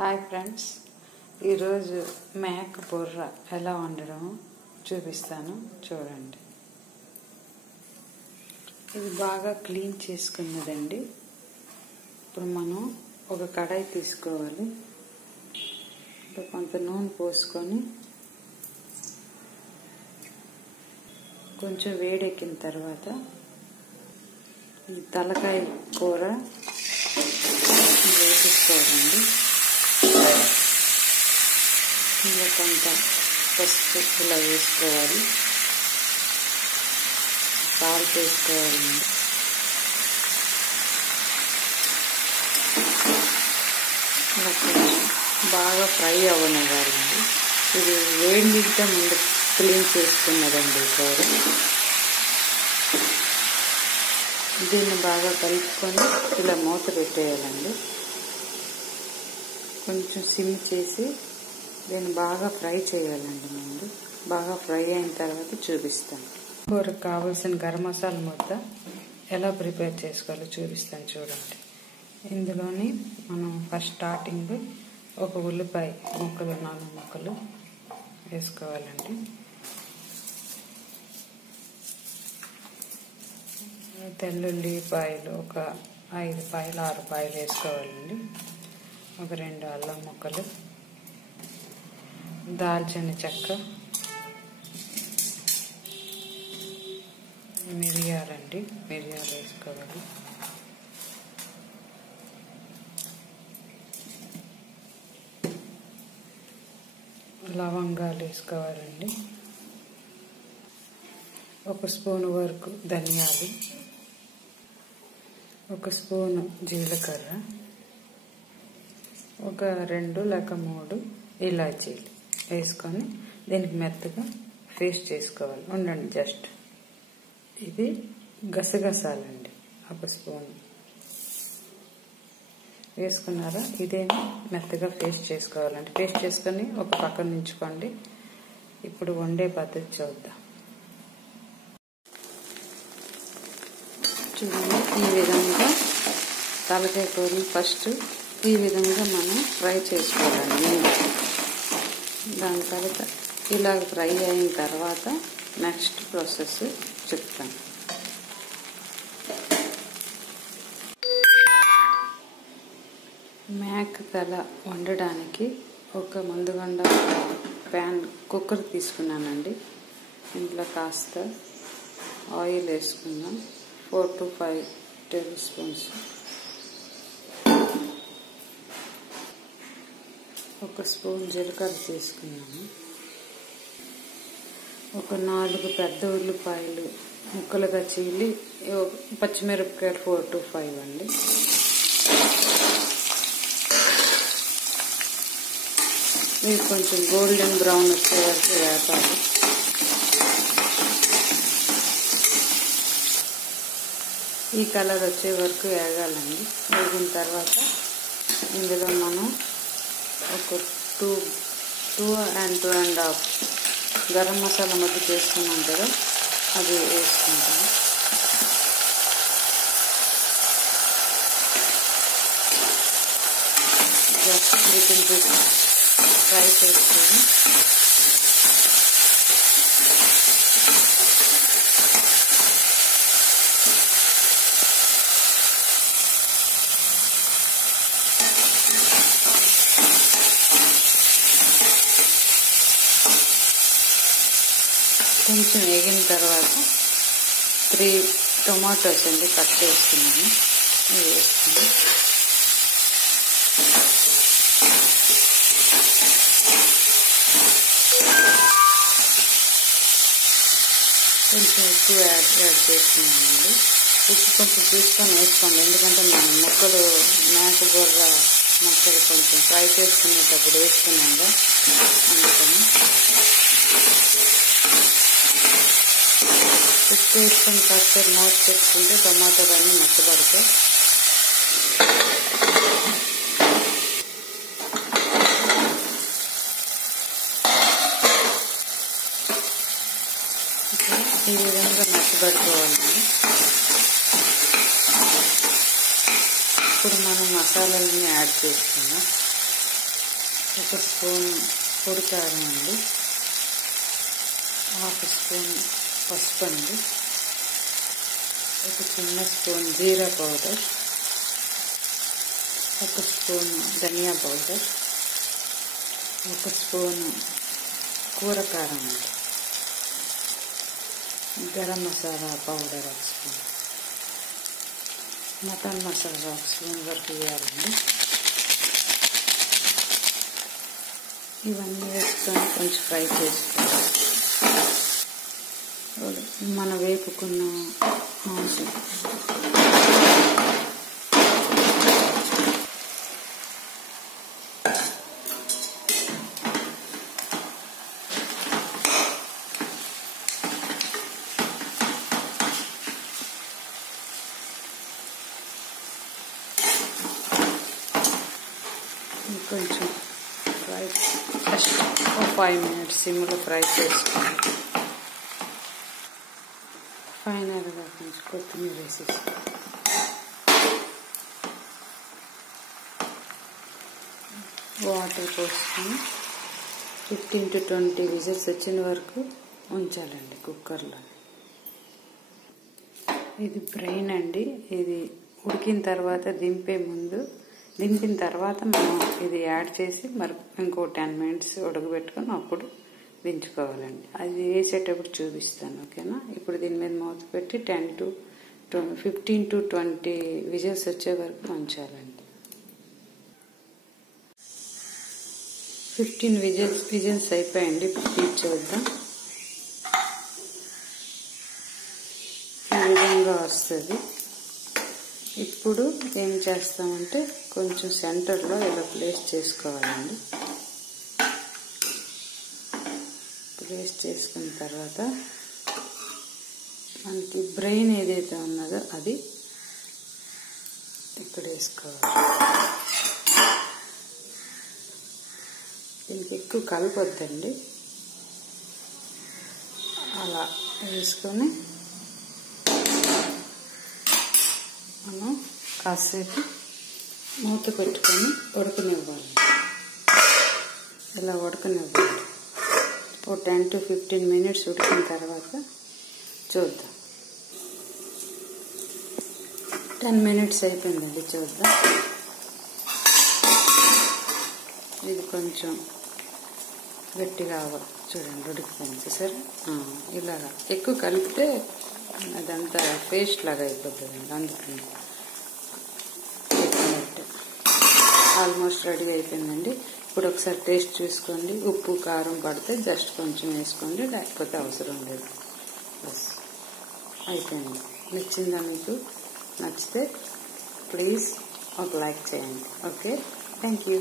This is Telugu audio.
హాయ్ ఫ్రెండ్స్, ఈరోజు మేక బుర్ర ఎలా వండడం చూపిస్తాను, చూడండి. ఇది బాగా క్లీన్ చేసుకున్నదండి. ఇప్పుడు మనం ఒక కడాయి తీసుకోవాలి. కొంత నూనె పోసుకొని కొంచెం వేడెక్కిన తర్వాత ఈ తలకాయ కూర వేసుకోవాలండి. ఇంకా కొంత పసుపు ఇలా వేసుకోవాలి, సాల్ట్ వేసుకోవాలండి. ఇలా కొంచెం బాగా ఫ్రై అవ్వనివ్వాలండి. ఇది వేడి నీటితో ముందు క్లీన్ చేసుకున్నదండి కూర. దీన్ని బాగా కలుపుకొని ఇలా మూత పెట్టేయాలండి. కొంచెం సిమ్ చేసి దీన్ని బాగా ఫ్రై చేయాలండి. ముందు బాగా ఫ్రై అయిన తర్వాత చూపిస్తాను. కూరకు కావాల్సిన గరం మసాలా ముద్ద ఎలా ప్రిపేర్ చేసుకోవాలో చూపిస్తాను, చూడండి. ఇందులోని మనం ఫస్ట్ స్టార్టింగ్ ఒక ఉల్లిపాయ ముక్కలు 4 ముక్కలు వేసుకోవాలండి. తెల్లుల్లిపాయలు ఒక 5 పాయలు 6 పాయలు వేసుకోవాలండి. ఒక 2 అల్లం ముక్కలు, దాల్చిన చెక్క, మిరియాలండి, మిరియాలు వేసుకోవాలి. లవంగాలు వేసుకోవాలండి. 1 స్పూన్ వరకు ధనియాలు, 1 స్పూను జీలకర్ర, ఒక 2 లేక 3 ఇలాచీలు వేసుకొని దీనికి మెత్తగా పేస్ట్ చేసుకోవాలి. ఉండండి, జస్ట్ ఇది గసగసాలండి 1 స్పూన్ వేసుకున్నారా. ఇదేమి మెత్తగా పేస్ట్ చేసుకోవాలండి. పేస్ట్ చేసుకొని ఒక పక్కన ఉంచుకోండి. ఇప్పుడు వండే పద్ధతి చూద్దాం. చూడండి, ఈ విధంగా తలకాయ కూరని ఫస్ట్ ఈ విధంగా మనం ఫ్రై చేసుకోవాలండి. దాని తర్వాత ఇలా ఫ్రై అయిన తర్వాత నెక్స్ట్ ప్రాసెస్ చెప్తాను. మేక తల వండడానికి ఒక ముందుగండ ప్యాన్ కుక్కర్ తీసుకున్నానండి. ఇంట్లో కాస్త ఆయిల్ వేసుకుందాం. 4 to 5 టేబుల్ స్పూన్స్. 1 స్పూన్ జీలకర్ర తీసుకున్నాము. ఒక 4 పెద్ద ఉల్లిపాయలు ముక్కలుగా చీలి, పచ్చిమిరపకాయలు 4 to 5 అండి. ఇవి కొంచెం గోల్డెన్ బ్రౌన్ వచ్చే వరకు వేపాలి. ఈ కలర్ వచ్చే వరకు వేగాలండి. వేగిన తర్వాత ఇందులో మనం ఒక 2 and 2.5 గరం మసాలా ముద్ద చేసుకున్నాం కదా, అది వేసుకుంటాము. జస్ట్ వీటిని ఫ్రై చేసుకొని కొంచెం వేగిన తర్వాత 3 టొమాటోస్ అండి కట్ చేసుకున్నాను, ఇవి వేసుకుని కొంచెం ఉప్పు యాడ్ చేసుకున్నానండి. ఉప్పు కొంచెం తీసుకొని వేసుకోండి, ఎందుకంటే మనం ముక్కలు మేక బుర్ర ముక్కలు కొంచెం ఫ్రై చేసుకునేటప్పుడు వేసుకున్నాగా, అందుకని ఉప్పు వేసుకొని కాస్త మూత పెట్టుకుంటే టమాటాలు అన్నీ మెత్తబడతాయి. ఈ విధంగా మెత్తబడుకోవాలండి. ఇప్పుడు మనం మసాలాలని యాడ్ చేసుకుందాం. ఒక స్పూన్ పొడి కారం అండి, హాఫ్ స్పూన్ పసుపు అండి, ఒక చిన్న స్పూన్ జీరా పౌడర్, ఒక స్పూన్ ధనియా పౌడర్, ఒక స్పూన్ కూర కారం అండి, గరం మసాలా పౌడర్ ఒక స్పూన్, మటన్ మసాలా ఒక స్పూన్ వరకు వేయాలండి. ఇవన్నీ వేసుకొని కొంచెం ఫ్రై చేసుకోవాలి. మనం వేపుకున్న మాంసం కొంచెం ఫ్రై జస్ట్ 5 minutes సిమ్లో ఫ్రై చేసుకోండి. ఫైనల్గా కొంచెం కొత్తిమీర వేసేసి వాటర్ పోసుకొని 15 to 20 విజిల్స్ వచ్చిన వరకు ఉంచాలండి కుక్కర్లో. ఇది బ్రెయిన్ అండి. ఇది ఉడికిన తర్వాత దింపిన తర్వాత మనం ఇది యాడ్ చేసి మరి ఇంకో 10 minutes ఉడకబెట్టుకొని అప్పుడు దించుకోవాలండి. అది వేసేటప్పుడు చూపిస్తాను, ఓకేనా? ఇప్పుడు దీని మీద మూత పెట్టి 15 to 20 విజిల్స్ వచ్చే వరకు ఉంచాలండి. 15 విజిల్స్ అయిపోయండి. ఇప్పుడు చూద్దాం. ఈ విధంగా వస్తుంది. ఇప్పుడు ఏం చేస్తామంటే కొంచెం సెంటర్లో ఇలా ప్లేస్ చేసుకోవాలండి. ప్లేస్ చేసుకున్న తర్వాత మనకి బ్రెయిన్ ఏదైతే ఉన్నదో అది ఇక్కడ వేసుకోవాలి. దీనికి ఎక్కువ కలపొద్దండి. అలా వేసుకొని మనం కాసేపు మూత పెట్టుకొని ఉడకనివ్వాలి. ఇలా ఉడకనివ్వాలి. ఓ 10 to 15 minutes ఉడికిన తర్వాత చూద్దాం. 10 minutes అయిపోయిందండి. చూద్దాం. ఇది కొంచెం గట్టిగా అవ్వాలి. చూడండి, ఉడికిపోయింది. సరే, ఇలాగా ఎక్కువ కలిపితే అదంతా పేస్ట్ లాగా అయిపోతుందండి. అందుకని ఆల్మోస్ట్ రెడీ అయిపోయిందండి. ఇప్పుడు ఒకసారి టేస్ట్ చూసుకోండి. ఉప్పు కారం పడితే జస్ట్ కొంచెం వేసుకోండి, లేకపోతే అవసరం లేదు. బస్ అయిపోయింది. నచ్చిందా మీకు? నచ్చితే ప్లీజ్ ఒక లైక్ చేయండి. Okay, thank you.